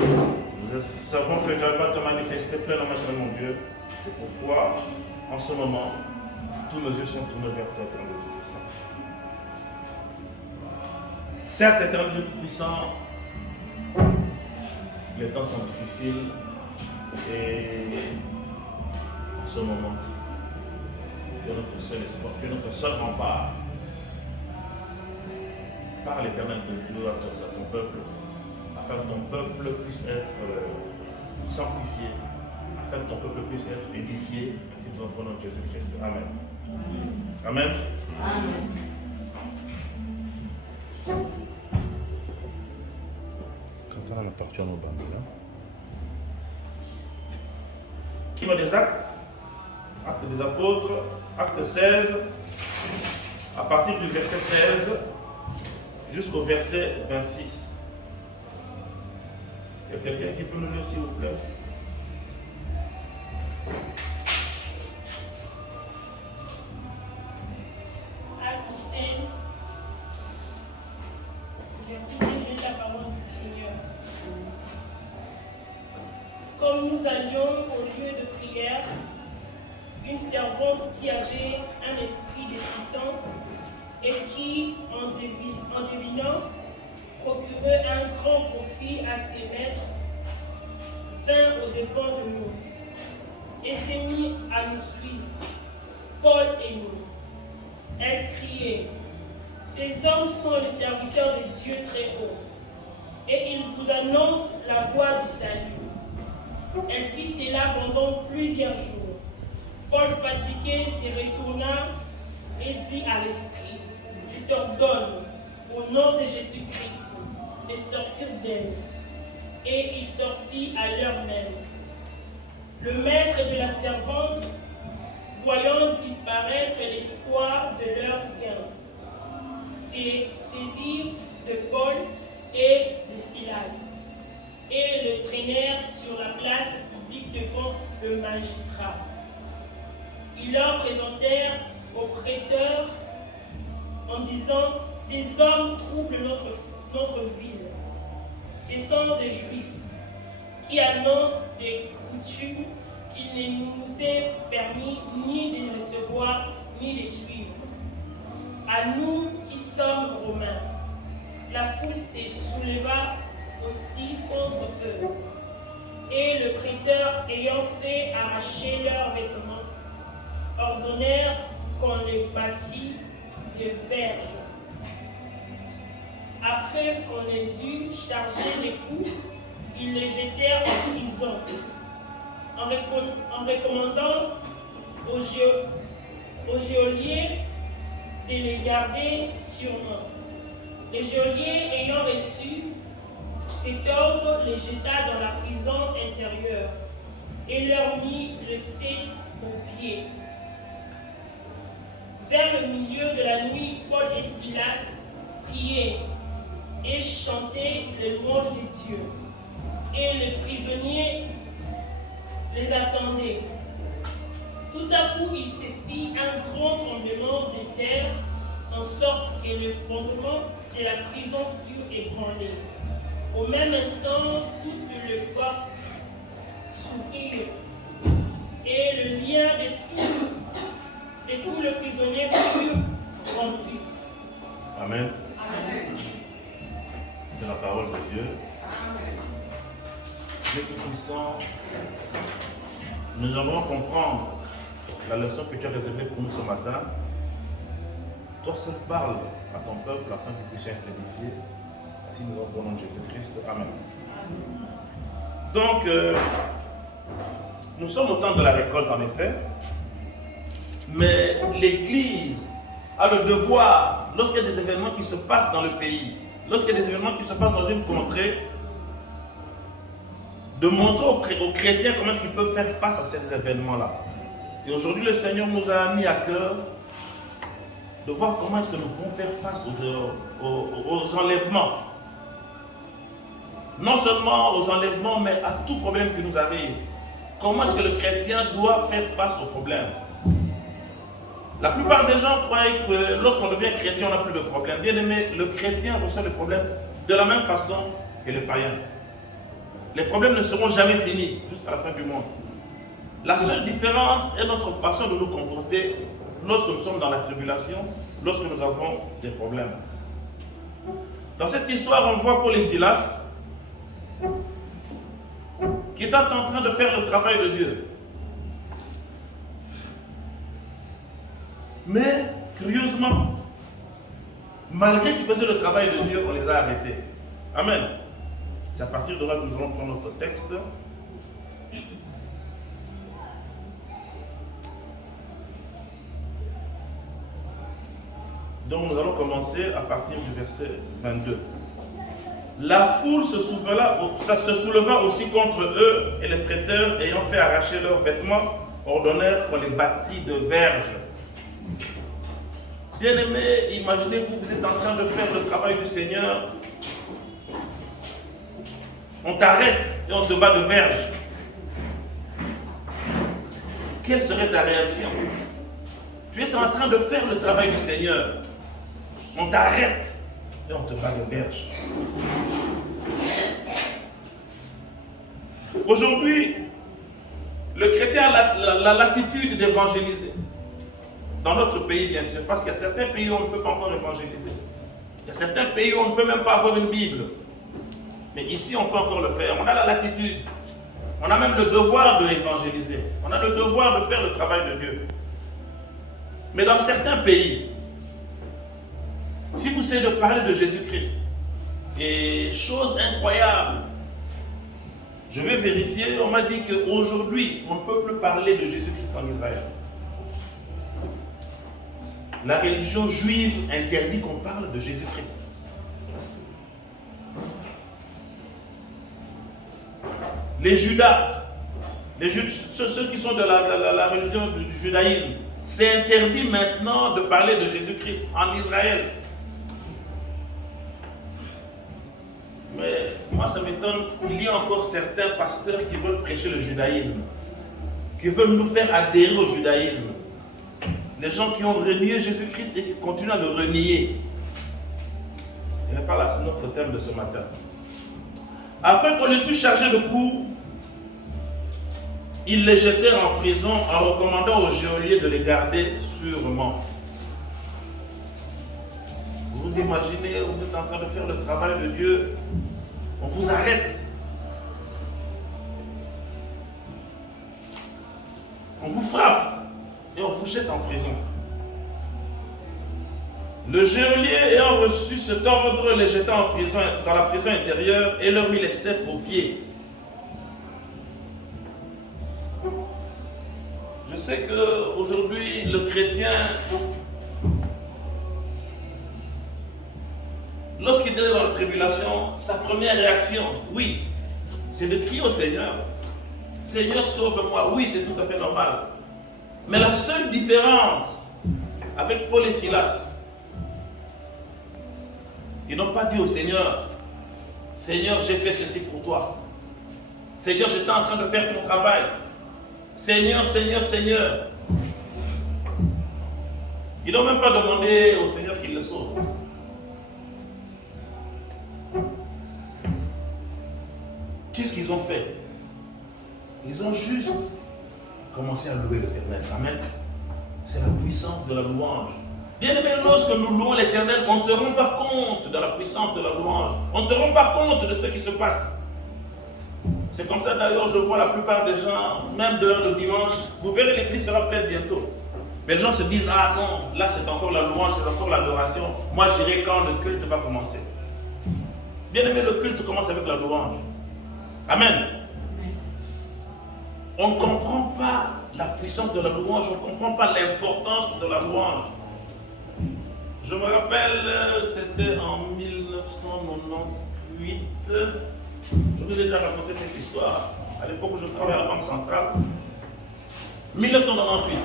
Nous savons que Dieu va te manifester pleinement, mon Dieu. C'est pourquoi, en ce moment, tous nos yeux sont tournés vers toi, Éternel Dieu Tout-Puissant. Certes, Éternel Dieu Tout-Puissant, les temps sont difficiles et en ce moment, que notre seul espoir, que notre seul rempart, par l'Éternel de Dieu à ton peuple, afin que ton peuple puisse être sanctifié, afin que ton peuple puisse être édifié, ainsi nous en prenons Jésus-Christ. Amen. Amen. Amen. Quand on a la partie en Obama, livre des Actes, Actes des Apôtres, Acte 16, à partir du verset 16 jusqu'au verset 26. Il y a quelqu'un qui peut nous lire, s'il vous plaît? Acte 16, verset 16, de la parole du Seigneur. Comme nous allions au lieu de prière, une servante qui avait un esprit d'époutant et qui, en devinant, procurait un grand profit à ses maîtres, vint au-devant de nous et s'est mis à nous suivre, Paul et nous. Elle criait: ces hommes sont les serviteurs de Dieu très haut, et ils vous annoncent la voie du salut. Elle fit cela pendant plusieurs jours. Paul, fatigué, se retourna et dit à l'esprit: je t'ordonne, au nom de Jésus-Christ, de sortir d'elle. Et il sortit à l'heure même. Le maître de la servante, voyant disparaître l'espoir de leur gain, se saisit de Paul et de Silas et le traînèrent sur la place publique devant le magistrat. Ils leur présentèrent au prêteur en disant: ces hommes troublent notre ville. Ce sont des Juifs qui annoncent des coutumes qu'il ne nous est permis ni de recevoir ni de suivre. À nous qui sommes romains. La foule se souleva aussi contre eux. Et le prêteur, ayant fait arracher leurs vêtements, ordonnèrent qu'on les bâtît de verges. Après qu'on les eut chargés des coups, ils les jetèrent en prison, en recommandant aux geôliers de les garder sûrement. Les geôliers ayant reçu cet ordre, les jeta dans la prison intérieure et leur mit le sceau aux pieds. Vers le milieu de la nuit, Paul et Silas priaient et chantaient les louanges de Dieu. Et les prisonniers les attendaient. Tout à coup, il se fit un grand tremblement de terre, en sorte que le fondement de la prison fut ébranlé. Au même instant, toutes les portes s'ouvrirent et le lien de tous les prisonniers fut rompu. Amen. Amen. C'est la parole de Dieu. Dieu Tout-Puissant, nous allons comprendre la leçon que tu as réservée pour nous ce matin. Toi seul parle à ton peuple afin qu'il puisse être édifié. Ainsi nous en prenons Jésus-Christ. Amen. Donc, nous sommes au temps de la récolte en effet. Mais l'Église a le devoir, lorsqu'il y a des événements qui se passent dans le pays, lorsqu'il y a des événements qui se passent dans une contrée, de montrer aux chrétiens comment est-ce qu'ils peuvent faire face à ces événements-là. Et aujourd'hui, le Seigneur nous a mis à cœur de voir comment est-ce que nous pouvons faire face aux enlèvements. Non seulement aux enlèvements, mais à tout problème qui nous arrive. Comment est-ce que le chrétien doit faire face aux problèmes? La plupart des gens croient que lorsqu'on devient chrétien, on n'a plus de problème. Bien aimé, le chrétien reçoit le problème de la même façon que le païen. Les problèmes ne seront jamais finis jusqu'à la fin du monde. La seule différence est notre façon de nous comporter lorsque nous sommes dans la tribulation, lorsque nous avons des problèmes. Dans cette histoire, on voit Paul et Silas qui étaient en train de faire le travail de Dieu. Mais, curieusement, malgré qu'ils faisaient le travail de Dieu, on les a arrêtés. Amen. C'est à partir de là que nous allons prendre notre texte. Donc nous allons commencer à partir du verset 22. La foule se souleva aussi contre eux, et les prêteurs, ayant fait arracher leurs vêtements, ordonnèrent qu'on les bâtît de verges. Bien-aimés, imaginez-vous, vous êtes en train de faire le travail du Seigneur. On t'arrête et on te bat de verges. Quelle serait ta réaction? Tu es en train de faire le travail du Seigneur. On t'arrête et on te bat de verges. Aujourd'hui, le chrétien a la latitude d'évangéliser. Dans notre pays, bien sûr, parce qu'il y a certains pays où on ne peut pas encore évangéliser. Il y a certains pays où on ne peut même pas avoir une Bible. Mais ici, on peut encore le faire. On a la latitude. On a même le devoir de évangéliser. On a le devoir de faire le travail de Dieu. Mais dans certains pays, si vous essayez de parler de Jésus-Christ, et chose incroyable, je vais vérifier, on m'a dit qu'aujourd'hui, on ne peut plus parler de Jésus-Christ en Israël. La religion juive interdit qu'on parle de Jésus-Christ. Les Judas, ceux qui sont de la religion du judaïsme, c'est interdit maintenant de parler de Jésus-Christ en Israël. Mais moi, ça m'étonne qu'il y ait encore certains pasteurs qui veulent prêcher le judaïsme, qui veulent nous faire adhérer au judaïsme. Les gens qui ont renié Jésus-Christ et qui continuent à le renier. Ce n'est pas là sur notre thème de ce matin. Après qu'on les eut chargés de coups, ils les jetèrent en prison en recommandant aux geôliers de les garder sûrement. Vous imaginez, vous êtes en train de faire le travail de Dieu, on vous arrête. On vous frappe et on vous jette en prison. Le geôlier ayant reçu cet ordre les jeta en prison, dans la prison intérieure et leur mit les ceps aux pieds. Je sais qu'aujourd'hui, le chrétien, lorsqu'il est dans la tribulation, sa première réaction, oui, c'est de crier au Seigneur. Seigneur, sauve-moi. Oui, c'est tout à fait normal. Mais la seule différence avec Paul et Silas, ils n'ont pas dit au Seigneur, Seigneur, j'ai fait ceci pour toi. Seigneur, j'étais en train de faire ton travail. Seigneur, Seigneur, Seigneur. Ils n'ont même pas demandé au Seigneur qu'il le sauve. Qu'est-ce qu'ils ont fait? Ils ont juste commencé à louer l'Éternel. Amen. C'est la puissance de la louange. Bien aimé, lorsque nous louons l'Éternel, on ne se rend pas compte de la puissance de la louange. On ne se rend pas compte de ce qui se passe. C'est comme ça d'ailleurs, je vois la plupart des gens, même dehors le dimanche, vous verrez l'église sera pleine bientôt. Mais les gens se disent, ah non, là c'est encore la louange, c'est encore l'adoration. Moi j'irai quand le culte va commencer. Bien aimé, le culte commence avec la louange. Amen. On ne comprend pas la puissance de la louange, on ne comprend pas l'importance de la louange. Je me rappelle, c'était en 1998. Je vous ai déjà raconté cette histoire à l'époque où je travaillais à la Banque Centrale. 1998,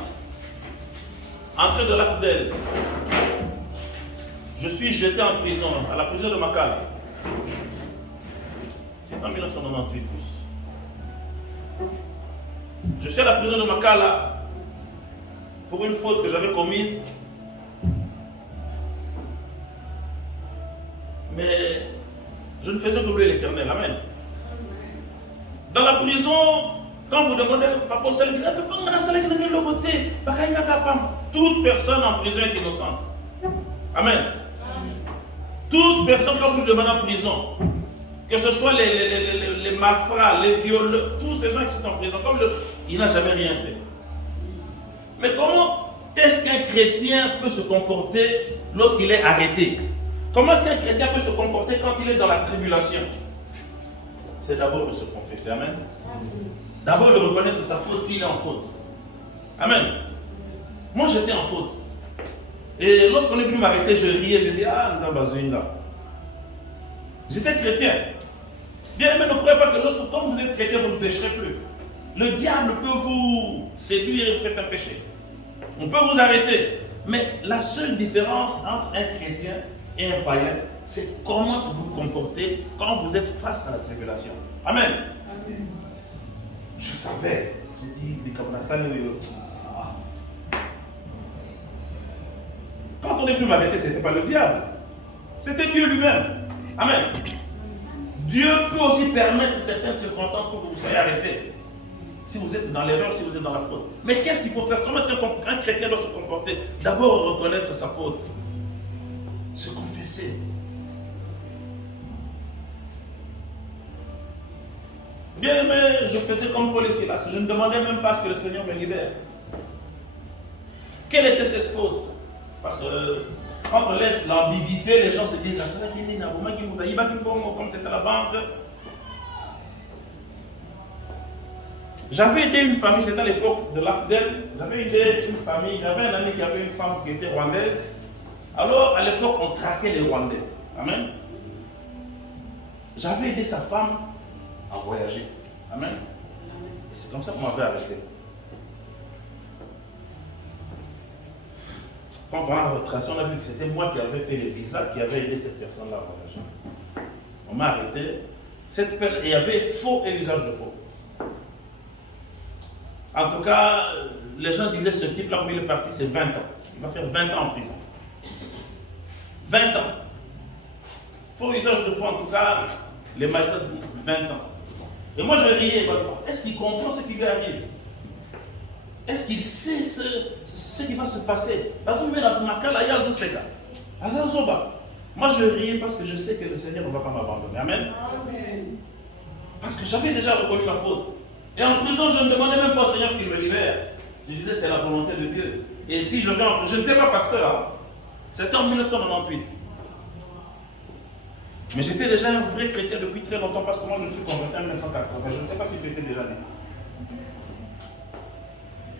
entrée de l'AFDEL. Je suis jeté en prison, à la prison de Makala. C'est en 1998. Je suis à la prison de Makala pour une faute que j'avais commise. Mais je ne faisais que louer l'Éternel. Amen. Dans la prison, quand vous demandez papa, toute personne en prison est innocente. Amen. Toute personne, quand vous nous demandez en prison, que ce soit les malfrats, les violeurs, tous ces gens qui sont en prison, comme il n'a jamais rien fait. Mais comment est-ce qu'un chrétien peut se comporter lorsqu'il est arrêté? Comment est-ce qu'un chrétien peut se comporter quand il est dans la tribulation? C'est d'abord de se confesser. Amen. D'abord de reconnaître sa faute s'il est en faute. Amen. Moi j'étais en faute. Et lorsqu'on est venu m'arrêter, je riais, je dis, ah, Nzambazouinga. J'étais chrétien. Bien aimé, ne croyez pas que lorsque comme vous êtes chrétien, vous ne pécherez plus. Le diable peut vous séduire et vous faire un péché. On peut vous arrêter. Mais la seule différence entre un chrétien et un païen, c'est comment vous vous comportez quand vous êtes face à la tribulation. Amen. Amen. Je savais. J'ai dit, quand on est venu m'arrêter, ce n'était pas le diable. C'était Dieu lui-même. Amen. Dieu peut aussi permettre certaines circonstances pour que vous soyez arrêtés. Si vous êtes dans l'erreur, si vous êtes dans la faute. Mais qu'est-ce qu'il faut faire? Comment est-ce qu'un chrétien doit se comporter? D'abord, reconnaître sa faute. Se confesser. Bien aimé, je faisais comme Paul et Silas. Je ne demandais même pas à ce que le Seigneur me libère. Quelle était cette faute? Parce que quand on laisse l'ambiguïté, les gens se disent, comme c'était la banque. J'avais aidé une famille, c'était à l'époque de l'AFDEL. J'avais aidé une famille, j'avais un ami qui avait une femme qui était rwandaise. Alors, à l'époque, on traquait les Rwandais. Amen. J'avais aidé sa femme à voyager. Amen. Et c'est comme ça qu'on m'avait arrêté. Quand on a retracé, on a vu que c'était moi qui avais fait les visas, qui avait aidé cette personne-là à voyager. On m'a arrêté. Il y avait faux et usage de faux. En tout cas, les gens disaient ce type-là, où il est parti, c'est 20 ans. Il va faire 20 ans en prison. 20 ans. Faux usage de faux, en tout cas, les magistrats disent 20 ans. Et moi, je riais. Est-ce qu'il comprend ce qui lui arrive? Est-ce qu'il sait ce qui va se passer? Moi, je riais parce que je sais que le Seigneur ne va pas m'abandonner. Amen. Amen. Parce que j'avais déjà reconnu ma faute. Et en prison, je ne demandais même pas au Seigneur qu'il me libère. Je disais, c'est la volonté de Dieu. Et si je viens en prison, je n'étais pas pasteur. Hein. C'était en 1998. Mais j'étais déjà un vrai chrétien depuis très longtemps parce que moi, je me suis converti en 1980. Je ne sais pas si tu étais déjà né.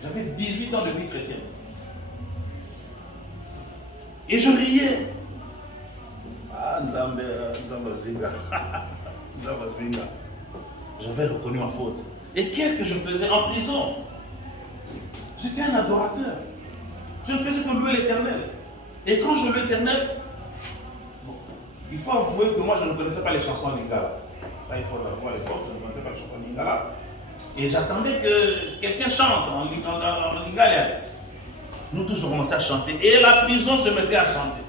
J'avais 18 ans de vie chrétienne. Et je riais. Ah, Nzambe Zinga. Nzambe Zinga. J'avais reconnu ma faute. Et qu'est-ce que je faisais en prison? J'étais un adorateur. Je ne faisais que louer l'Éternel. Et quand je louais l'Éternel, il faut avouer que moi je ne connaissais pas les chansons lingala. Ça, il faut l'avouer à l'époque, je ne connaissais pas les chansons lingala. Et j'attendais que quelqu'un chante en lingala. Nous tous on commençait à chanter. Et la prison se mettait à chanter.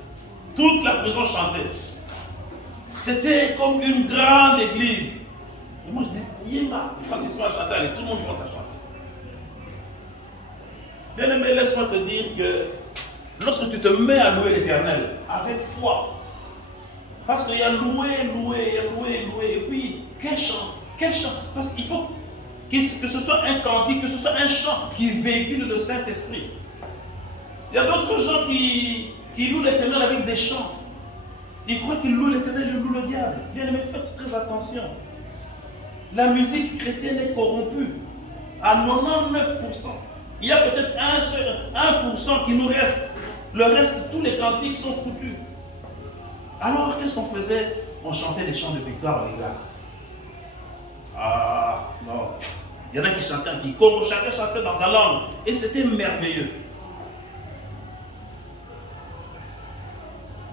Toute la prison chantait. C'était comme une grande église. Et moi je disais, Yéma, quand ils sont à chanter, allez, tout le monde commence à chanter. Bien aimé, laisse-moi te dire que lorsque tu te mets à louer l'Éternel avec foi, parce qu'il y a loué, et puis quel chant, parce qu'il faut que ce soit un cantique, que ce soit un chant qui véhicule le Saint-Esprit. Il y a d'autres gens qui louent l'Éternel avec des chants. Ils croient qu'ils louent l'Éternel, ils louent le diable. Bien aimé, faites très attention. La musique chrétienne est corrompue à 99%. Il y a peut-être 1% qui nous reste. Le reste, tous les cantiques sont foutus. Alors, qu'est-ce qu'on faisait? On chantait des chants de victoire, les gars. Ah, non. Il y en a qui chantaient en Kikongo, chacun chantait dans sa langue. Et c'était merveilleux.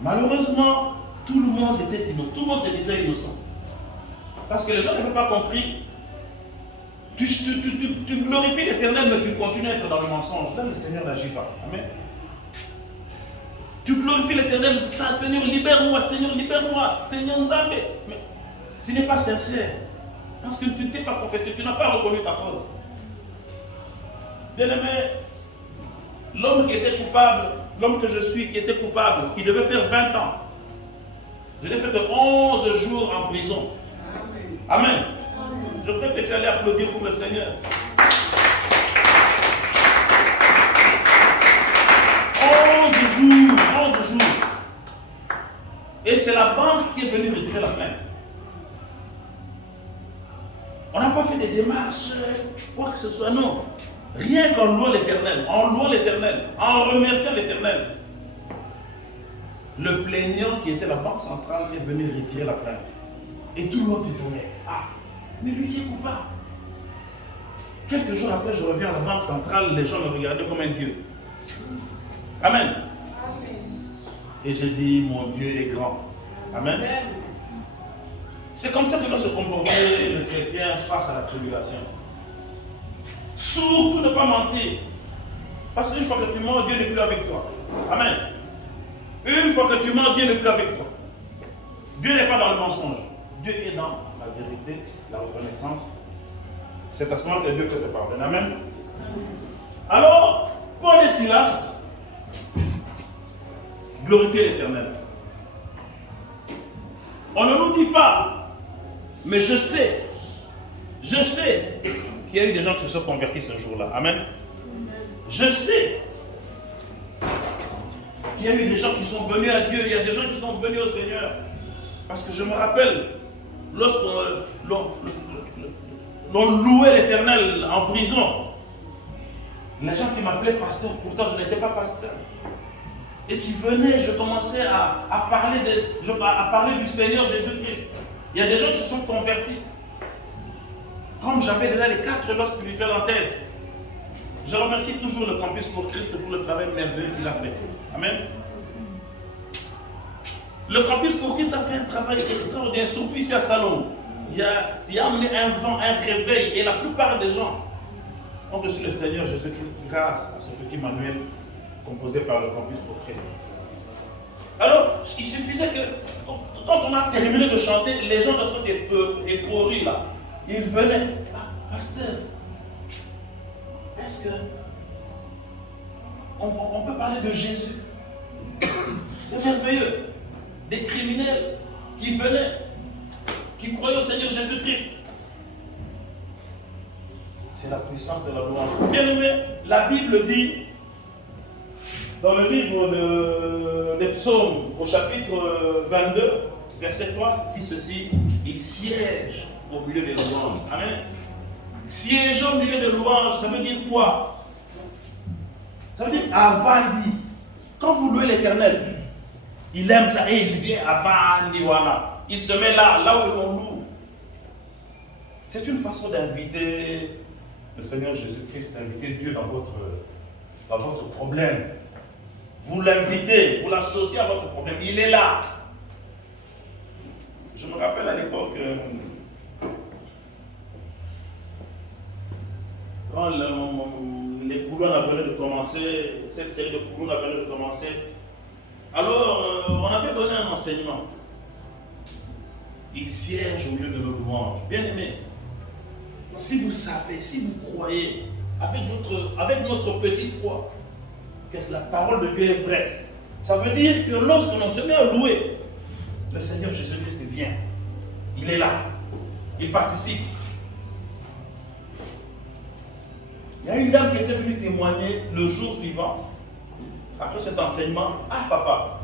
Malheureusement, tout le monde était innocent. Tout le monde se disait innocent. Parce que les gens n'avaient pas compris. Tu glorifies l'Éternel, mais tu continues à être dans le mensonge. Là, le Seigneur n'agit pas. Amen. Tu glorifies l'Éternel, Seigneur, libère-moi, Seigneur, Seigneur Nzambe. Mais tu n'es pas sincère. Parce que tu ne t'es pas confessé, tu n'as pas reconnu ta faute. Bien-aimé, l'homme qui était coupable, l'homme que je suis qui était coupable, qui devait faire 20 ans, je n'ai fait que 11 jours en prison. Amen. Je voudrais que tu allais applaudir pour le Seigneur. 11 jours. Et c'est la banque qui est venue retirer la plainte. On n'a pas fait des démarches, quoi que ce soit, non. Rien qu'en louant l'Éternel, en remerciant l'Éternel. Le plaignant qui était la banque centrale est venu retirer la plainte. Et tout le monde s'étonnait. Ah, mais lui qui est coupable. Quelques jours après, je reviens à la banque centrale, les gens me regardaient comme un Dieu. Amen. Et j'ai dit, mon Dieu est grand. Amen. C'est comme ça que doit se comporter le chrétien face à la tribulation. Surtout ne pas mentir. Parce qu'une fois que tu mens, Dieu n'est plus avec toi. Amen. Une fois que tu mens, Dieu n'est plus avec toi. Dieu n'est pas dans le mensonge. Dieu est dans la vérité, la reconnaissance. C'est à ce moment que Dieu peut te pardonner. Amen. Alors, Paul et Silas glorifiaient l'Éternel. On ne nous dit pas, mais je sais qu'il y a eu des gens qui se sont convertis ce jour-là. Amen. Je sais qu'il y a eu des gens qui sont venus à Dieu, il y a des gens qui sont venus au Seigneur. Parce que je me rappelle, lorsqu'on louait l'Éternel en prison, les gens qui m'appelaient pasteur, pourtant je n'étais pas pasteur, et qui venaient, je commençais à parler du Seigneur Jésus-Christ. Il y a des gens qui se sont convertis. Comme j'avais déjà les 4 lois spirituelles en tête. Je remercie toujours le Campus pour Christ pour le travail merveilleux qu'il a fait. Amen. Le Campus pour Christ a fait un travail extraordinaire, surtout ici à Salon. Il a amené un vent, un réveil, et la plupart des gens ont reçu le Seigneur Jésus-Christ grâce à ce petit manuel composé par le Campus pour Christ. Alors, il suffisait que, quand on a terminé de chanter, les gens dans cette euphorie là, ils venaient. Ah, pasteur, est-ce que on peut parler de Jésus? C'est merveilleux. Des criminels qui venaient, qui croyaient au Seigneur Jésus-Christ. C'est la puissance de la louange. Bien aimé, la Bible dit, dans le livre des Psaumes, au chapitre 22, verset 3, dit ceci: il siège au milieu des louanges. Amen. Siéger au milieu des louanges, ça veut dire quoi? Ça veut dire avandi. Quand vous louez l'Éternel, il aime ça et il vient avandi wana. Il se met là où on loue. C'est une façon d'inviter le Seigneur Jésus-Christ, d'inviter Dieu dans votre problème. Vous l'invitez, vous l'associez à votre problème. Il est là. Je me rappelle à l'époque, quand les couloirs venaient de commencer, cette série de couloirs venait de commencer, alors on avait donné un enseignement. Il siège au milieu de nos louanges. Bien aimé, si vous savez, si vous croyez, avec notre petite foi, que la parole de Dieu est vraie, ça veut dire que lorsque l'on se met à louer, le Seigneur Jésus-Christ vient. Il est là. Il participe. Il y a une dame qui était venue témoigner le jour suivant, après cet enseignement. Ah papa,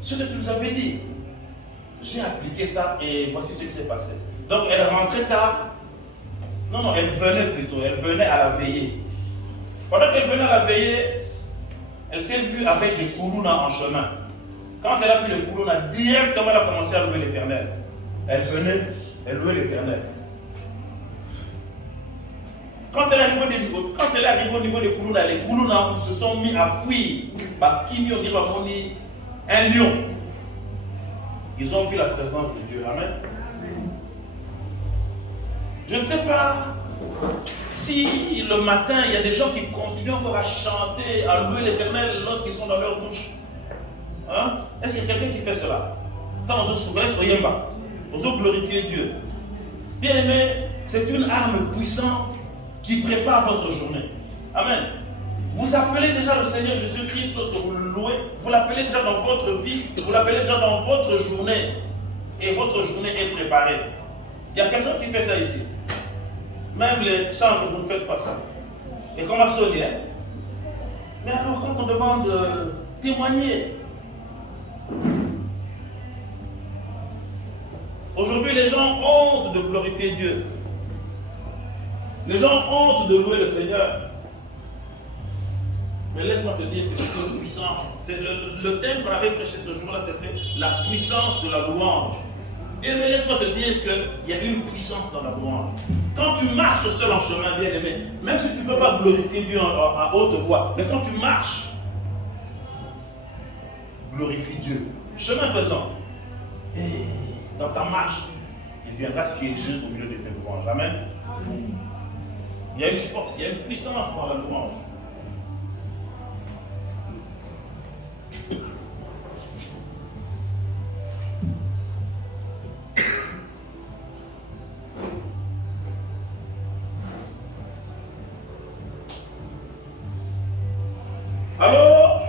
ce que tu nous avais dit, j'ai appliqué ça et voici ce qui s'est passé. Donc elle rentrait tard. Non, elle venait plutôt, elle venait à la veillée. Pendant qu'elle venait à la veillée, elle s'est vue avec des kourouna en chemin. Quand elle a vu les kourouna, directement elle a commencé à louer l'Éternel. Elle venait, elle louait l'Éternel. Quand elle arrive au niveau des kourouna, les kourouna se sont mis à fuir. Qui on dirait un lion. Ils ont vu la présence de Dieu. Amen. Je ne sais pas si le matin, il y a des gens qui continuent encore à chanter, à louer l'Éternel lorsqu'ils sont dans leur bouche. Hein? Est-ce qu'il y a quelqu'un qui fait cela? Quand on se souvient, on glorifier Dieu. Bien aimé, c'est une arme puissante qui prépare votre journée. Amen. Vous appelez déjà le Seigneur Jésus-Christ lorsque vous le louez. Vous l'appelez déjà dans votre vie. Vous l'appelez déjà dans votre journée. Et votre journée est préparée. Il n'y a personne qui fait ça ici. Même les chants, vous ne faites pas ça. Et comme à sonner. Hein? Mais alors, quand on demande de témoigner, aujourd'hui, les gens ont honte de glorifier Dieu. Les gens ont honte de louer le Seigneur. Mais laisse-moi te dire que c'est une puissance. C'est le thème qu'on avait prêché ce jour-là, c'était la puissance de la louange. Bien-aimé, laisse-moi te dire qu'il y a une puissance dans la louange. Quand tu marches seul en chemin, bien-aimé, même si tu ne peux pas glorifier Dieu en haute voix, mais quand tu marches, glorifie Dieu. Chemin faisant, et dans ta marche, il viendra siéger au milieu de tes louanges. Amen. Il y a une force, il y a une puissance dans la louange. Alors,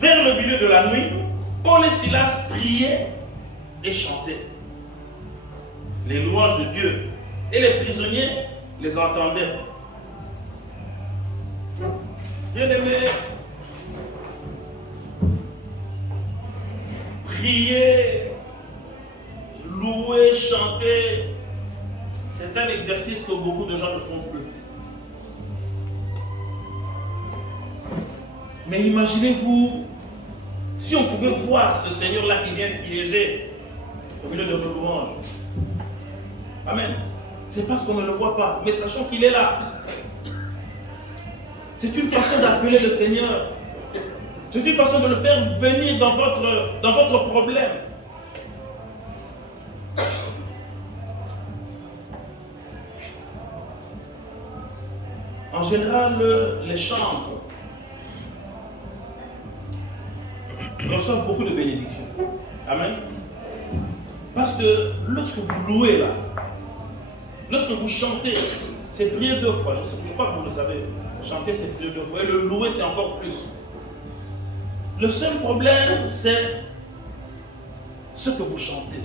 vers le milieu de la nuit, Paul et Silas priaient et chantaient les louanges de Dieu. Et les prisonniers les entendaient. Bien-aimés, prier, louer, chanter, c'est un exercice que beaucoup de gens ne font plus. Mais imaginez-vous, si on pouvait voir ce Seigneur-là qui vient siéger au milieu de nos louanges. Amen. C'est parce qu'on ne le voit pas, mais sachant qu'il est là. C'est une façon d'appeler le Seigneur. C'est une façon de le faire venir dans votre problème. En général, les chantres reçoivent beaucoup de bénédictions. Amen. Parce que lorsque vous louez là, lorsque vous chantez, c'est prier 2 fois. Je crois que vous le savez. Chanter, c'est prier 2 fois. Et le louer, c'est encore plus. Le seul problème, c'est ce que vous chantez.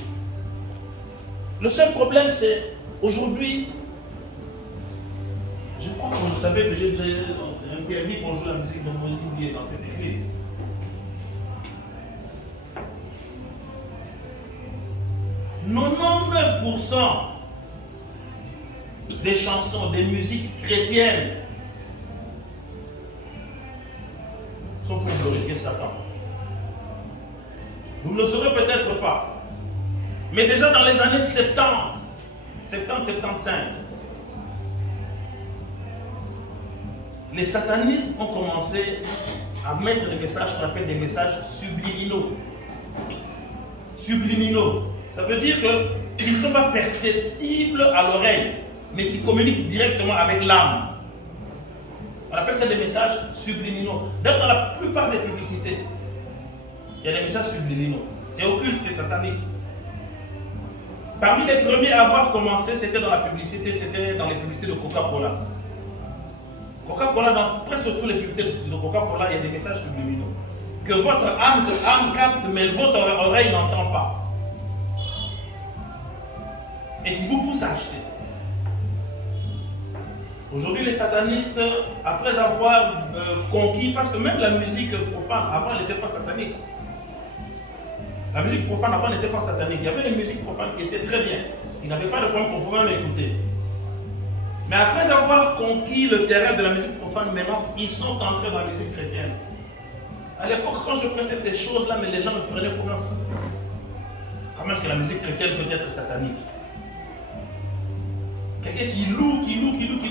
Le seul problème, c'est aujourd'hui, je crois que vous savez que j'ai un permis pour jouer la musique de Moïse Ndiaye dans cette église. « 99% des chansons, des musiques chrétiennes sont pour glorifier Satan. Vous ne le saurez peut-être pas. Mais déjà dans les années 70, 70-75, les satanistes ont commencé à mettre des messages qu'on appelle des messages subliminaux. Subliminaux. Ça veut dire qu'ils ne sont pas perceptibles à l'oreille, mais qui communiquent directement avec l'âme. On appelle ça des messages subliminaux. D'ailleurs, dans la plupart des publicités, il y a des messages subliminaux. C'est occulte, c'est satanique. Parmi les premiers à avoir commencé, c'était dans les publicités de Coca-Cola. Coca-Cola, dans presque tous les publicités de Coca-Cola, il y a des messages subliminaux. Que votre âme capte, mais votre oreille n'entend pas. Et qui vous pousse à acheter. Aujourd'hui, les satanistes, après avoir conquis, parce que même la musique profane, avant, elle n'était pas satanique. La musique profane, avant, n'était pas satanique. Il y avait des musiques profanes qui étaient très bien. Ils n'avaient pas de problème qu'on pouvait même écouter. Mais après avoir conquis le terrain de la musique profane, maintenant, ils sont entrés dans la musique chrétienne. À l'époque, quand je pressais ces choses-là, mais les gens me prenaient pour un fou. Comment est-ce que la musique chrétienne peut être satanique? Quelqu'un qui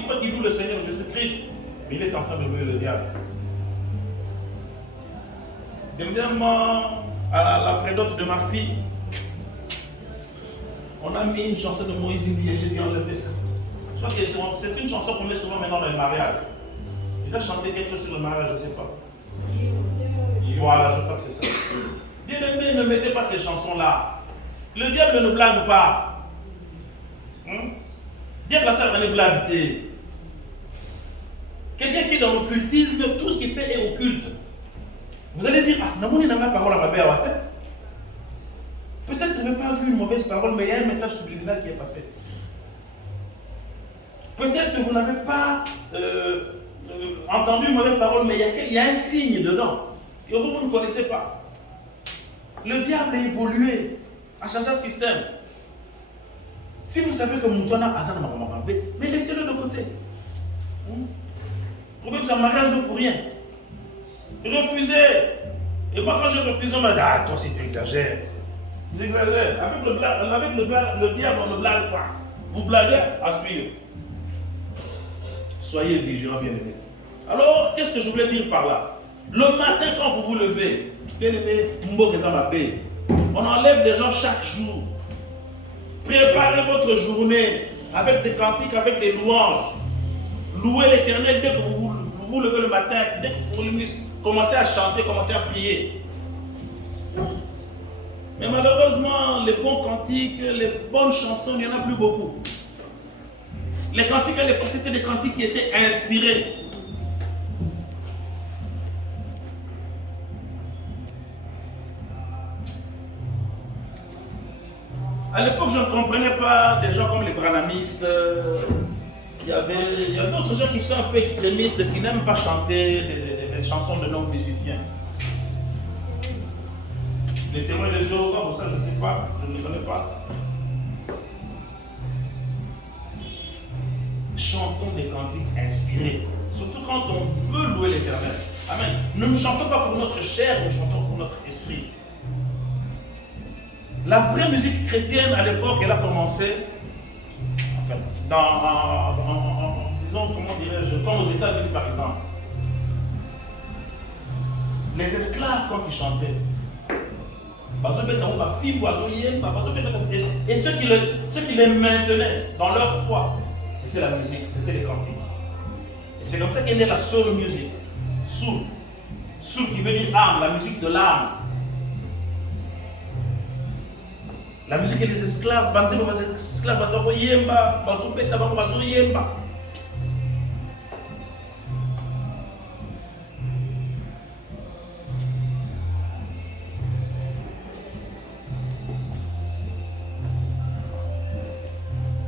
croit qu'il loue le Seigneur Jésus-Christ, mais il est en train de louer le diable. Dernièrement, à la prédote de ma fille, on a mis une chanson de Moïse Ndiaye, j'ai dû enlever ça. Je crois que c'est une chanson qu'on met souvent maintenant dans les mariages. Il a chanté quelque chose sur le mariage, je ne sais pas. Voilà, je crois que c'est ça. Bien aimé, ne mettez pas ces chansons-là. Le diable ne blague pas. Bien placé à vous l'habiter. Quelqu'un qui est dans l'occultisme, tout ce qu'il fait est occulte. Vous allez dire, ah, Namouni n'a pas parole à ma belle. Peut-être que vous n'avez pas vu une mauvaise parole, mais il y a un message subliminal qui est passé. Peut-être que vous n'avez pas entendu une mauvaise parole, mais il y a un signe dedans. Et vous ne connaissez pas. Le diable a évolué, a changé le système. Si vous savez que Moutona a Azan mais laissez-le de côté. Vous pouvez que ça mariage pour rien. Refusez. Et moi, quand je refuse, on m'a dit, ah, toi aussi tu exagères. Vous exagérez. Avec le diable, on ne blague pas. Vous blaguez à suivre. Soyez vigilants, bien-aimés. Alors, qu'est-ce que je voulais dire par là? Le matin, quand vous vous levez, bien-aimés, on enlève des gens chaque jour. Préparez votre journée avec des cantiques, avec des louanges. Louez l'Éternel dès que vous vous levez le matin, dès que vous commencez à chanter, commencez à prier. Mais malheureusement, les bons cantiques, les bonnes chansons, il n'y en a plus beaucoup. Les cantiques à l'époque, c'était des cantiques qui étaient inspirés. À l'époque, je ne comprenais pas des gens comme les branhamistes. Il y a d'autres gens qui sont un peu extrémistes, qui n'aiment pas chanter des chansons de nos musiciens. Les témoins de Jéhovah, pour ça, je ne sais pas, je ne les connais pas. Chantons des cantiques inspirés, surtout quand on veut louer l'Éternel. Amen. Nous ne chantons pas pour notre chair, nous chantons pour notre esprit. La vraie musique chrétienne à l'époque, elle a commencé, enfin, disons, comment dirais-je, comme aux États-Unis par exemple. Les esclaves, quand ils chantaient, et ceux qui les maintenaient dans leur foi, c'était la musique, c'était les cantiques. Et c'est comme ça qu'est née la soul music. Soul. Soul qui veut dire âme, la musique de l'âme. La musique des esclaves,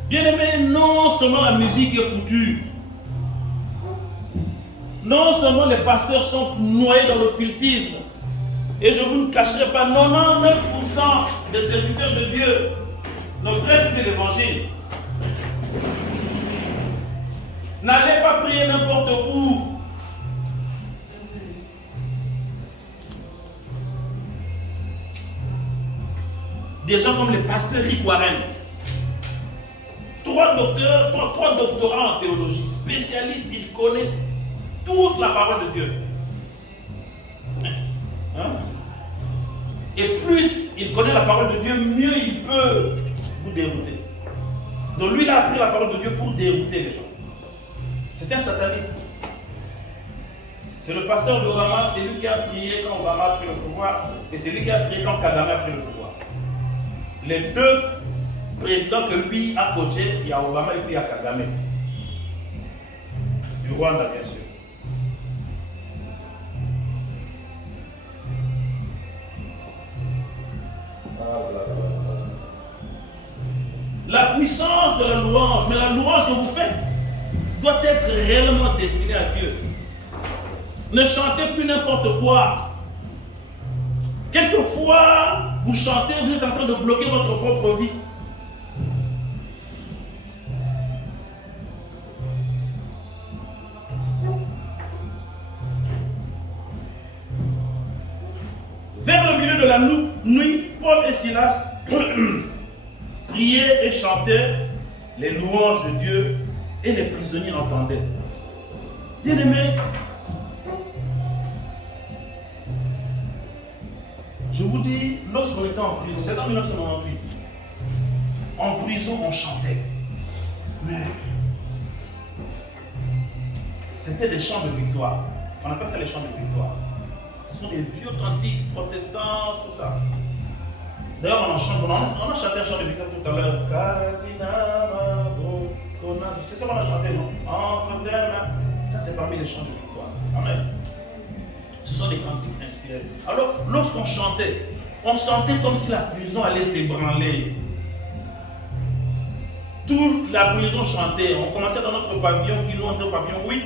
bien aimé, non seulement la musique est foutue, non seulement les pasteurs sont noyés dans l'occultisme, et je ne vous ne cacherai pas, 99% des serviteurs de Dieu ne prêchent plus l'évangile. N'allez pas prier n'importe où. Des gens comme les pasteurs Rick Warren, trois doctorats en théologie, spécialistes, ils connaissent toute la parole de Dieu. Et plus il connaît la parole de Dieu, mieux il peut vous dérouter. Donc lui, il a appris la parole de Dieu pour dérouter les gens. C'est un sataniste. C'est le pasteur d'Obama, c'est lui qui a prié quand Obama a pris le pouvoir, et c'est lui qui a prié quand Kagame a pris le pouvoir. Les deux présidents que lui a coaché, il y a Obama et puis il y a Kagame. Du Rwanda, bien sûr. La puissance de la louange, mais la louange que vous faites doit être réellement destinée à Dieu. Ne chantez plus n'importe quoi. Quelquefois, vous chantez, vous êtes en train de bloquer votre propre vie. Vers le milieu de la nuit, Paul et Silas priaient et chantaient les louanges de Dieu et les prisonniers entendaient. Bien-aimés, je vous dis, lorsqu'on était en prison, c'est en 1998, en prison on chantait. Mais c'était des chants de victoire. On appelle ça les chants de victoire. Ce sont des vieux cantiques protestants, tout ça. D'ailleurs, on a chanté un chant de victoire tout à l'heure. qu'on a chanté, non? Entre tes mains. Ça, c'est parmi les chants de victoire. Amen. Ce sont des cantiques inspirés. Alors, lorsqu'on chantait, on sentait comme si la prison allait s'ébranler. Toute la prison chantait. On commençait dans notre pavillon, qui nous entre au pavillon 8.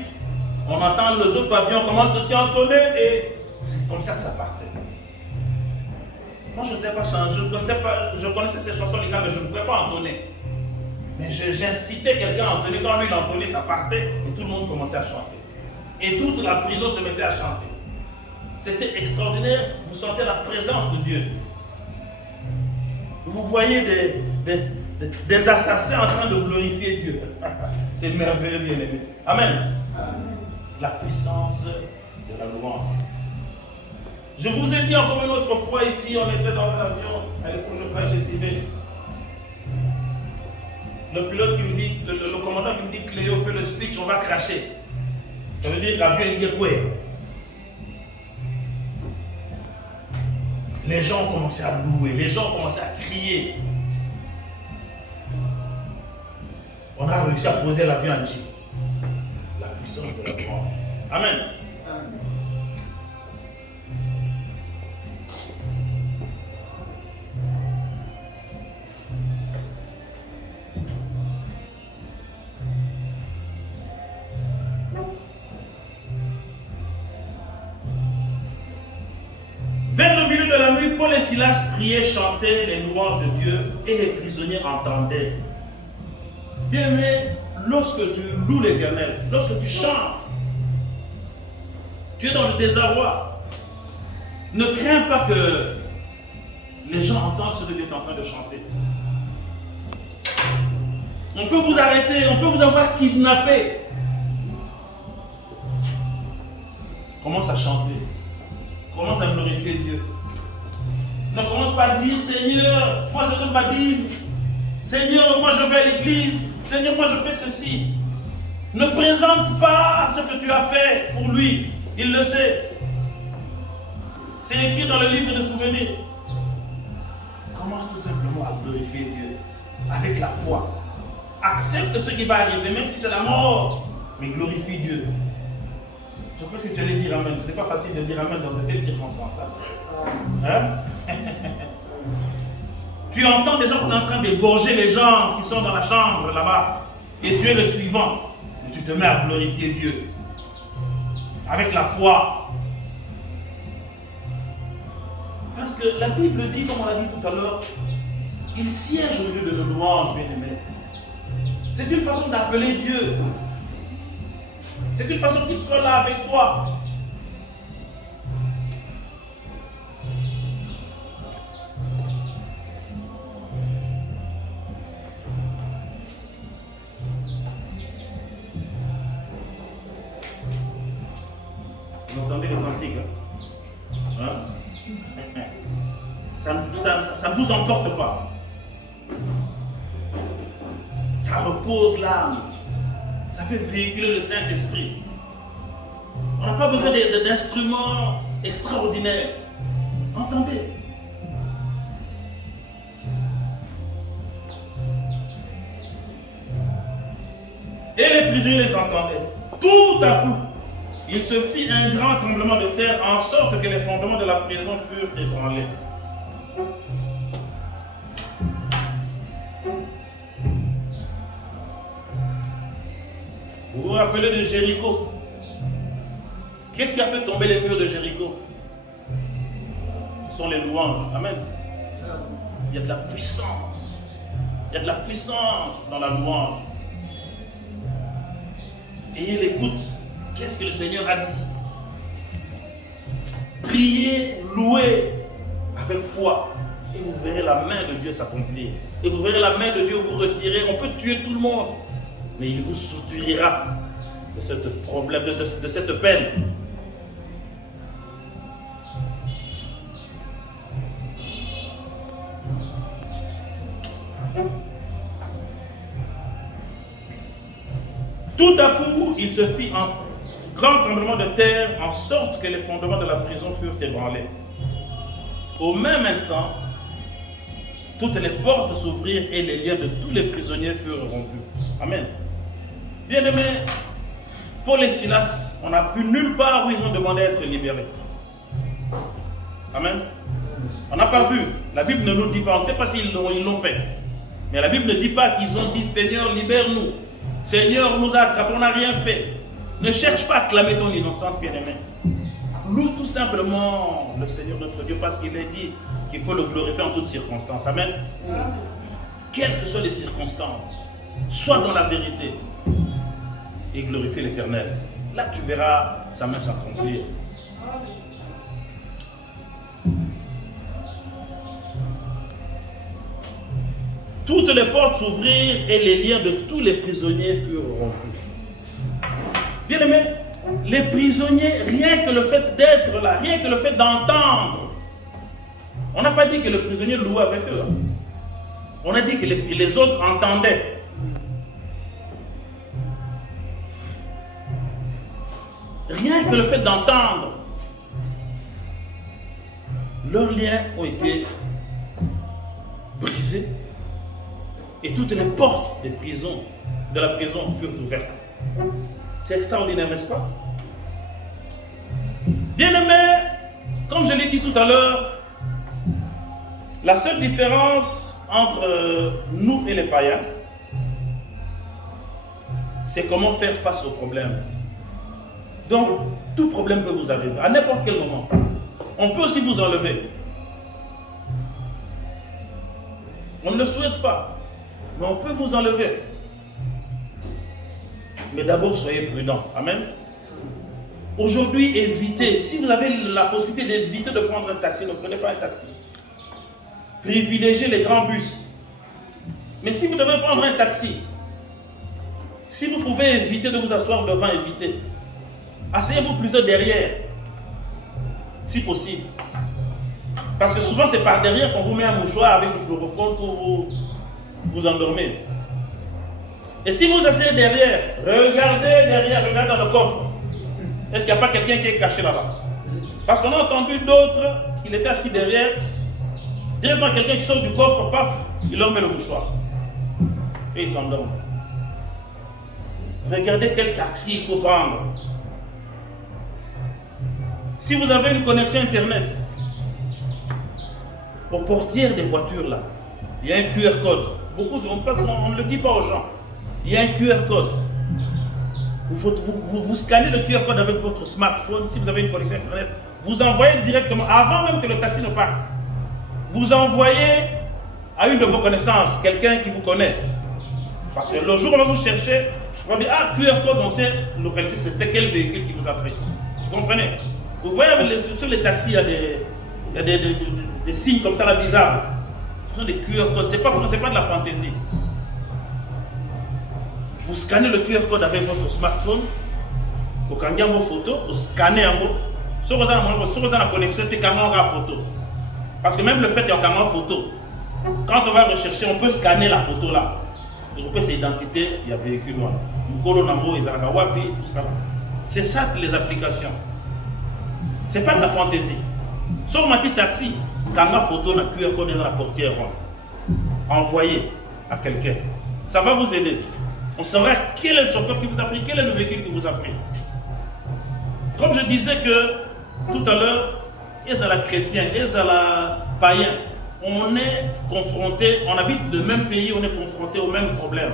On entend les autres pavillons commencent aussi à entonner et c'est comme ça que ça partait. Moi, je ne sais pas chanter, je connaissais ces chansons légales, mais je ne pouvais pas entonner. Mais j'incitais quelqu'un à entonner. Quand lui, il entonnait, ça partait et tout le monde commençait à chanter. Et toute la prison se mettait à chanter. C'était extraordinaire. Vous sentez la présence de Dieu. Vous voyez des assassins en train de glorifier Dieu. C'est merveilleux, bien aimé. Amen. La puissance de la louange. Je vous ai dit encore une autre fois ici, on était dans un avion, à l'époque je travaillais chez CIV. Le pilote qui me dit, le commandant qui me dit, Cléo, fais le speech, on va cracher. Ça veut dire l'avion il est quoi? Les gens ont commencé à louer, les gens ont commencé à crier. On a réussi à poser l'avion en Dieu. La puissance de la louange. Amen. Vers le milieu de la nuit, Paul et Silas priaient, chantaient les louanges de Dieu et les prisonniers entendaient. Bien aimé, lorsque tu loues l'Éternel, lorsque tu chantes, tu es dans le désarroi. Ne crains pas que les gens entendent ce que tu es en train de chanter. On peut vous arrêter, on peut vous avoir kidnappé. Commence à chanter. Commence à glorifier Dieu. Ne commence pas à dire, Seigneur, moi je donne ma Bible. Seigneur, moi je vais à l'église. Seigneur, moi je fais ceci. Ne présente pas ce que tu as fait pour lui. Il le sait. C'est écrit dans le livre de souvenirs. Commence tout simplement à glorifier Dieu avec la foi. Accepte ce qui va arriver, même si c'est la mort. Mais glorifie Dieu. Je crois que tu allais dire Amen. Ce n'est pas facile de dire Amen dans de telles circonstances. Hein? Tu entends des gens qui sont en train d'égorger les gens qui sont dans la chambre là-bas. Et tu es le suivant. Et tu te mets à glorifier Dieu. Avec la foi. Parce que la Bible dit, comme on l'a dit tout à l'heure, il siège au lieu de nos louanges, bien-aimés. C'est une façon d'appeler Dieu. C'est une façon qu'il soit là avec toi. Vous entendez le cantique, hein? Ça ne vous emporte pas. Ça repose l'âme. Ça fait véhiculer le Saint-Esprit. On n'a pas besoin d'instruments extraordinaires. Entendez. Et les prisonniers les entendaient. Tout à coup, il se fit un grand tremblement de terre en sorte que les fondements de la prison furent ébranlés. Vous vous rappelez de Jéricho? Qu'est-ce qui a fait tomber les murs de Jéricho? Ce sont les louanges. Amen. Il y a de la puissance. Il y a de la puissance dans la louange. Ayez l'écoute. Qu'est-ce que le Seigneur a dit? Priez, louez avec foi. Et vous verrez la main de Dieu s'accomplir. Et vous verrez la main de Dieu vous retirer. On peut tuer tout le monde. Mais il vous soutirera de ce problème, de cette peine. Tout à coup, il se fit un grand tremblement de terre, en sorte que les fondements de la prison furent ébranlés. Au même instant, toutes les portes s'ouvrirent et les liens de tous les prisonniers furent rompus. Amen. Bien aimé, Paul et Silas, on n'a vu nulle part où ils ont demandé à être libérés. Amen. On n'a pas vu. La Bible ne nous dit pas. On ne sait pas s'ils l'ont fait. Mais la Bible ne dit pas qu'ils ont dit Seigneur, libère-nous. Seigneur, nous a attrapés, on n'a rien fait. Ne cherche pas à clamer ton innocence, bien-aimé. Loue tout simplement le Seigneur notre Dieu parce qu'il est dit qu'il faut le glorifier en toutes circonstances. Amen. Quelles que soient les circonstances, sois dans la vérité et glorifie l'Éternel. Là, tu verras sa main s'accomplir. Toutes les portes s'ouvrirent et les liens de tous les prisonniers furent rompus. Bien aimé, les prisonniers, rien que le fait d'être là, rien que le fait d'entendre, on n'a pas dit que les prisonniers louaient avec eux. On a dit que les autres entendaient. Rien que le fait d'entendre, leurs liens ont été brisés et toutes les portes de la prison furent ouvertes. C'est extraordinaire, n'est-ce pas? Bien-aimés, comme je l'ai dit tout à l'heure, la seule différence entre nous et les païens, c'est comment faire face aux problèmes. Donc, tout problème peut vous arriver, à n'importe quel moment. On peut aussi vous enlever. On ne le souhaite pas, mais on peut vous enlever. Mais d'abord, soyez prudents. Amen. Aujourd'hui, évitez. Si vous avez la possibilité d'éviter de prendre un taxi, ne prenez pas un taxi. Privilégiez les grands bus. Mais si vous devez prendre un taxi, si vous pouvez éviter de vous asseoir devant, évitez. Asseyez-vous plutôt derrière, si possible. Parce que souvent, c'est par derrière qu'on vous met un mouchoir avec le chloroforme pour vous endormir. Et si vous asseyez derrière, regardez derrière, regardez dans le coffre. Est-ce qu'il n'y a pas quelqu'un qui est caché là-bas? Parce qu'on a entendu d'autres, il était assis derrière. Directement, quelqu'un qui sort du coffre, paf, il leur met le mouchoir. Et ils s'endorment. Regardez quel taxi il faut prendre. Si vous avez une connexion Internet, aux portières des voitures là, il y a un QR code. On ne le dit pas aux gens. Il y a un QR code. Vous scannez le QR code avec votre smartphone, si vous avez une connexion Internet. Vous envoyez directement, avant même que le taxi ne parte, vous envoyez à une de vos connaissances, quelqu'un qui vous connaît. Parce que le jour où on va vous chercher, on va dire, ah, QR code, on sait localiser c'était quel véhicule qui vous a pris. Vous comprenez? Vous voyez, sur les taxis, il y a des signes comme ça, là, bizarres. Ce sont des QR codes, c'est pas de la fantaisie. Vous scannez le QR code avec votre smartphone, vous scannez vos photos, vous scannez en haut. Si vous avez la connexion, vous avez la photo. Parce que même le fait qu'il y a une photo, quand on va rechercher, on peut scanner la photo là. On peut s'identifier, il y a véhicule noir. Tout ça. C'est ça les applications. C'est pas de la fantaisie. Sur ma petite taxi, quand la photo, la QR code dans la portière, envoyez à quelqu'un. Ça va vous aider. On saura quel est le chauffeur qui vous a pris, quel est le véhicule qui vous a pris. Comme je disais que tout à l'heure, ils sont la chrétien, ils sont la païen. On est confronté, on habite le même pays, on est confronté aux mêmes problèmes.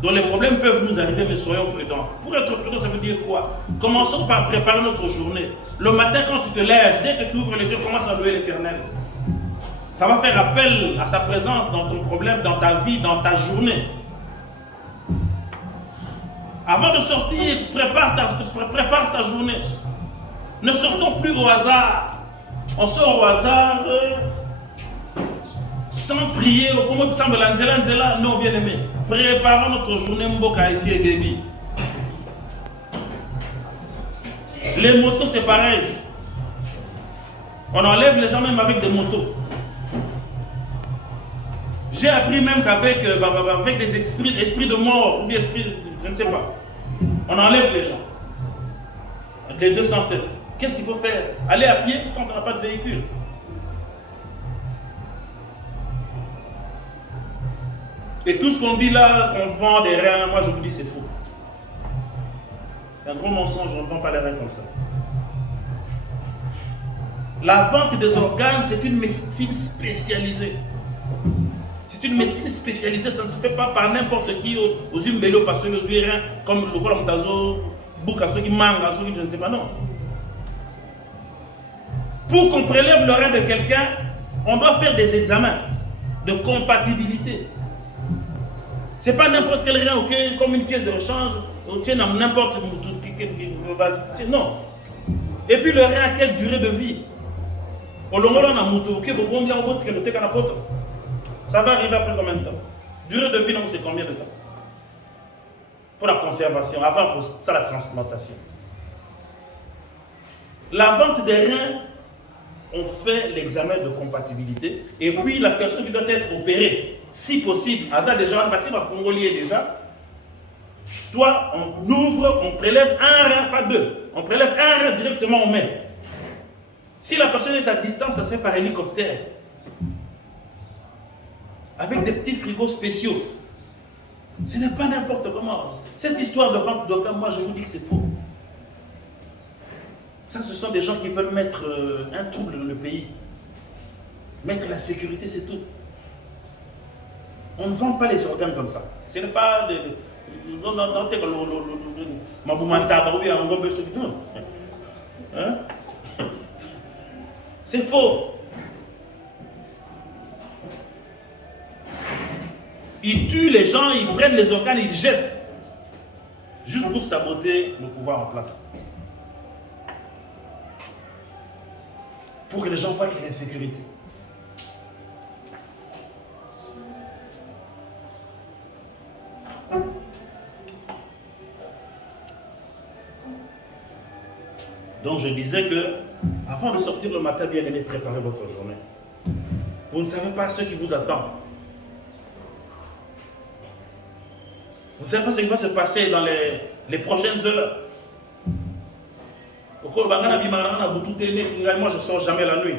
Donc les problèmes peuvent nous arriver, mais soyons prudents. Pour être prudent, ça veut dire quoi? Commençons par préparer notre journée. Le matin, quand tu te lèves, dès que tu ouvres les yeux, commence à louer l'Éternel. Ça va faire appel à sa présence dans ton problème, dans ta vie, dans ta journée. Avant de sortir, prépare ta journée. Ne sortons plus au hasard. On sort au hasard sans prier. Comment ça me l'anzela? Non, bien aimé. Préparons notre journée Mboka ici et baby. Les motos, c'est pareil. On enlève les gens même avec des motos. J'ai appris même qu'avec des esprits de mort, ou bien esprits, je ne sais pas, on enlève les gens. Les 207. Qu'est-ce qu'il faut faire? Aller à pied quand on n'a pas de véhicule. Et tout ce qu'on dit là, qu'on vend des reins, moi je vous dis c'est faux. C'est un gros mensonge, on ne vend pas les reins comme ça. La vente des organes, c'est une médecine spécialisée. C'est une médecine spécialisée, ça ne se fait pas par n'importe qui aux umbelo, parce que les rien comme le Kola Mutazo, Boukaso qui manga, je ne sais pas, non. Pour qu'on prélève le rein de quelqu'un, on doit faire des examens de compatibilité. C'est pas n'importe quel rein, ok, comme une pièce de rechange, n'importe non. Et puis le rein a quelle durée de vie? Ça va arriver après combien de temps? Durée de vie, donc c'est combien de temps? Pour la conservation, avant pour ça la transplantation. La vente des reins, on fait l'examen de compatibilité et puis la personne qui doit être opérée, si possible, à ça déjà, parce qu'il va fongolier déjà. Toi, on ouvre, on prélève un rein, pas deux. On prélève un rein directement aux mains. Si la personne est à distance, ça se fait par hélicoptère. Avec des petits frigos spéciaux. Ce n'est pas n'importe comment. Cette histoire de vente d'organes, moi je vous dis que c'est faux. Ça, ce sont des gens qui veulent mettre un trouble dans le pays. Mettre la sécurité, c'est tout. On ne vend pas les organes comme ça. Ce n'est pas de... Hein? C'est faux. Ils tuent les gens, ils prennent les organes, ils jettent. Juste pour saboter le pouvoir en place. Pour que les gens voient qu'il y a une sécurité. Donc je disais que, avant de sortir le matin, bien aimé, préparez votre journée. Vous ne savez pas ce qui vous attend. Vous ne savez pas ce qui va se passer dans les prochaines heures. Moi, je ne sors jamais la nuit.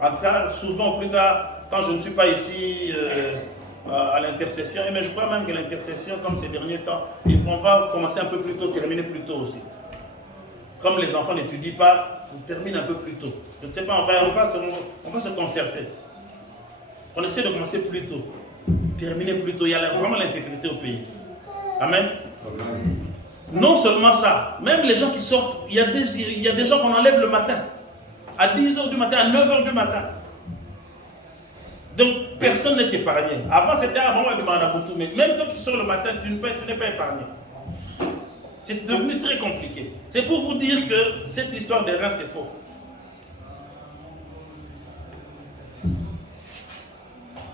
En tout cas, souvent, plus tard, quand je ne suis pas ici à l'intercession, mais je crois même que l'intercession, comme ces derniers temps, on va commencer un peu plus tôt, terminer plus tôt aussi. Comme les enfants n'étudient pas, on termine un peu plus tôt. Je ne sais pas, on va se concerter. On essaie de commencer plus tôt, terminer plus tôt. Il y a vraiment l'insécurité au pays. Amen. Non seulement ça, même les gens qui sortent, il y a des gens qu'on enlève le matin, à 10h du matin, à 9h du matin. Donc personne n'est épargné. Avant c'était avant, mais même toi qui sors le matin, tu n'es pas épargné. C'est devenu très compliqué. C'est pour vous dire que cette histoire des reins, c'est faux.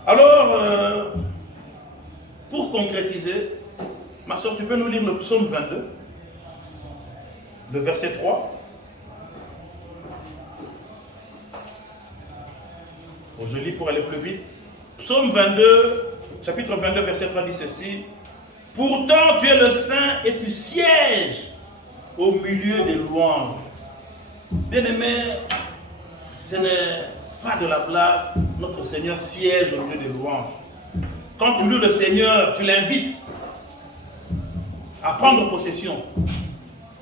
Alors, pour concrétiser, ma soeur, tu peux nous lire le psaume 22, le verset 3. Bon, je lis pour aller plus vite. Psaume 22, chapitre 22, verset 3 dit ceci. Pourtant, tu es le Saint et tu sièges au milieu des louanges. Bien-aimé, ce n'est pas de la blague. Notre Seigneur siège au milieu des louanges. Quand tu loues le Seigneur, tu l'invites à prendre possession.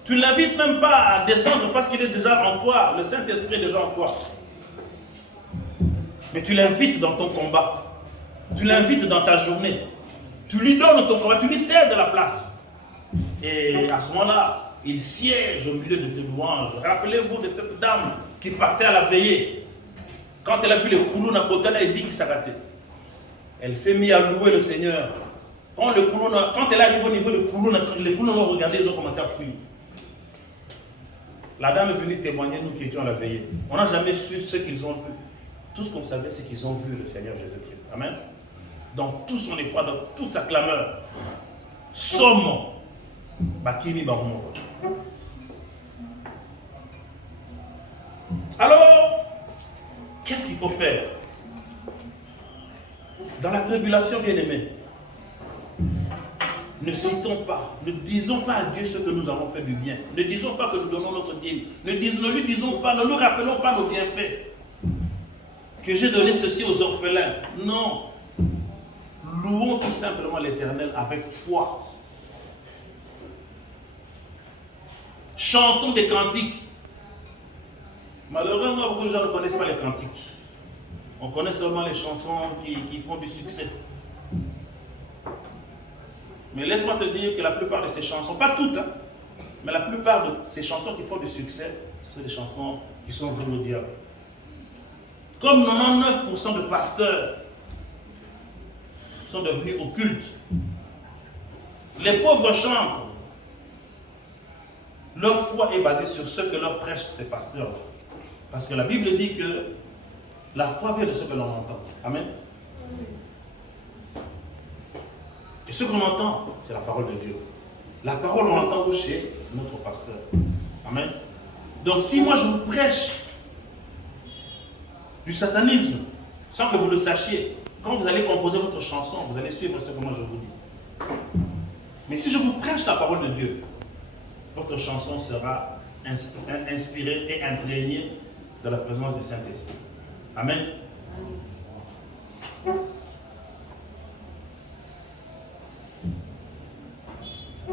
Tu ne l'invites même pas à descendre parce qu'il est déjà en toi. Le Saint-Esprit est déjà en toi. Mais tu l'invites dans ton combat. Tu l'invites dans ta journée. Tu lui donnes ton combat, tu lui cèdes de la place. Et à ce moment-là, il siège au milieu de tes louanges. Rappelez-vous de cette dame qui partait à la veillée. Quand elle a vu le koulou na kotana et dit qu'il s'arrêtait. Elle s'est mise à louer le Seigneur. Quand elle arrive au niveau du koulou, les koulous l'ont regardé, ils ont commencé à fuir. La dame est venue témoigner, nous qui étions à la veillée. On n'a jamais su ce qu'ils ont vu. Tout ce qu'on savait, c'est qu'ils ont vu le Seigneur Jésus-Christ. Amen. Dans tout son effroi, dans toute sa clameur. Somme. Bakini Barumo. Alors, qu'est-ce qu'il faut faire? Dans la tribulation, bien-aimés, ne citons pas, ne disons pas à Dieu ce que nous avons fait du bien. Ne disons pas que nous donnons notre dîme. Ne lui disons pas, ne nous rappelons pas nos bienfaits. Que j'ai donné ceci aux orphelins. Non. louons tout simplement l'Éternel avec foi. Chantons des cantiques. Malheureusement, beaucoup de gens ne connaissent pas les cantiques. On connaît seulement les chansons qui font du succès. Mais laisse-moi te dire que la plupart de ces chansons, pas toutes, hein, mais la plupart de ces chansons qui font du succès, ce sont des chansons qui sont venues au diable. Comme 99% de pasteurs sont devenus occultes. Les pauvres chantent. Leur foi est basée sur ce que leur prêchent ces pasteurs. Parce que la Bible dit que la foi vient de ce que l'on entend. Amen. Et ce qu'on entend, c'est la parole de Dieu. La parole, on l'entend chez notre pasteur. Amen. Donc si moi je vous prêche du satanisme, sans que vous le sachiez, quand vous allez composer votre chanson, vous allez suivre ce que moi je vous dis. Mais si je vous prêche la parole de Dieu, votre chanson sera inspirée et imprégnée de la présence du Saint-Esprit. Amen.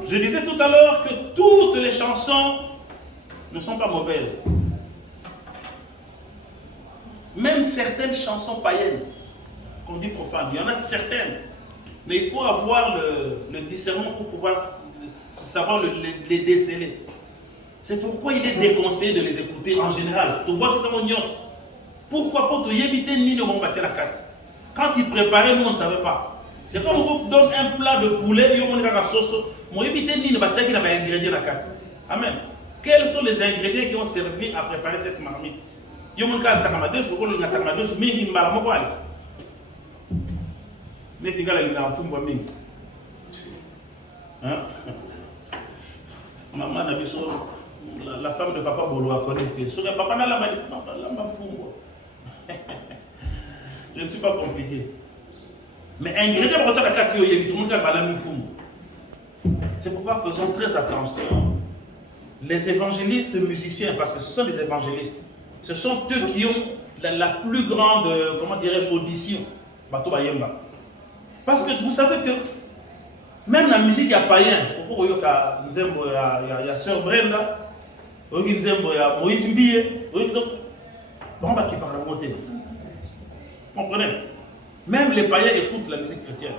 Je disais tout à l'heure que toutes les chansons ne sont pas mauvaises. Même certaines chansons païennes, qu'on dit profanes, il y en a certaines. Mais il faut avoir le discernement pour pouvoir savoir les déceler. C'est pourquoi il est déconseillé de les écouter en général. Pourquoi pas te éviter ni de m'embattre la carte. Quand ils préparaient, nous on ne savait pas. C'est comme on vous donne un plat de poulet, il y a la sauce. Moi éviter ni de battre qui n'a pas ingrédient la carte. Amen. Quels sont les ingrédients qui ont servi à préparer cette marmite? Il y a mon cas de sakamados, pourquoi le sakamados mingi mbala moko ali. Mais tu gars là il fumba mingi. Hein? Maman a vu la femme de papa Bolo a connu que sur papa n'a la fumba. Je ne suis pas compliqué. Mais ingrédients pour la carte, il y a tout le monde qui a la fumba. C'est pourquoi faisons très attention. Les évangélistes musiciens, parce que ce sont des évangélistes, ce sont eux qui ont la plus grande, comment dirais-je, audition. Parce que vous savez que même la musique à païen, il y a Sœur Brenda, il y a Moïse Mbie, on va qui parle à monter. Vous comprenez? Même les païens écoutent la musique chrétienne.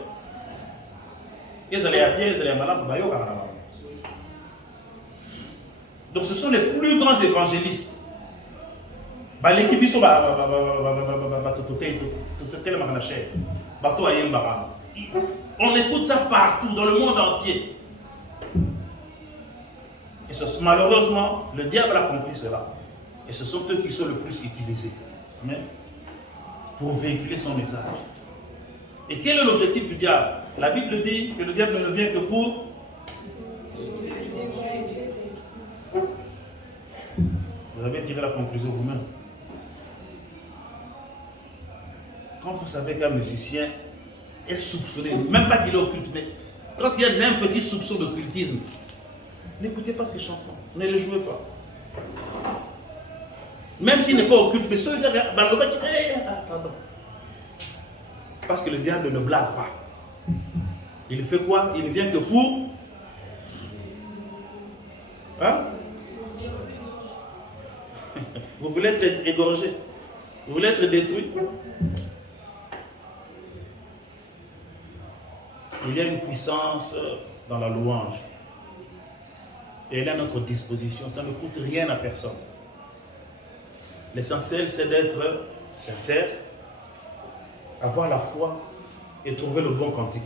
Ils allaient à bien, ils allaient à malade, donc ce sont les plus grands évangélistes. On écoute ça partout, dans le monde entier. Et malheureusement, le diable a compris cela. Et ce sont eux qui sont le plus utilisés. Amen. Pour véhiculer son message. Et quel est l'objectif du diable? La Bible dit que le diable ne vient que pour... Vous avez tiré la conclusion vous-même. Quand vous savez qu'un musicien est soupçonné, même pas qu'il est occulte, mais quand il y a déjà un petit soupçon d'occultisme, n'écoutez pas ces chansons, ne les jouez pas. Même s'il n'est pas occulte, mais ceux qui pardon. Parce que le diable ne blague pas. Il fait quoi? Il ne vient que pour... Hein? Vous voulez être égorgé? Vous voulez être détruit? Il y a une puissance dans la louange. Et elle est à notre disposition. Ça ne coûte rien à personne. L'essentiel, c'est d'être sincère, avoir la foi et trouver le bon cantique.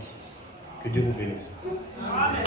Que Dieu vous bénisse. Amen.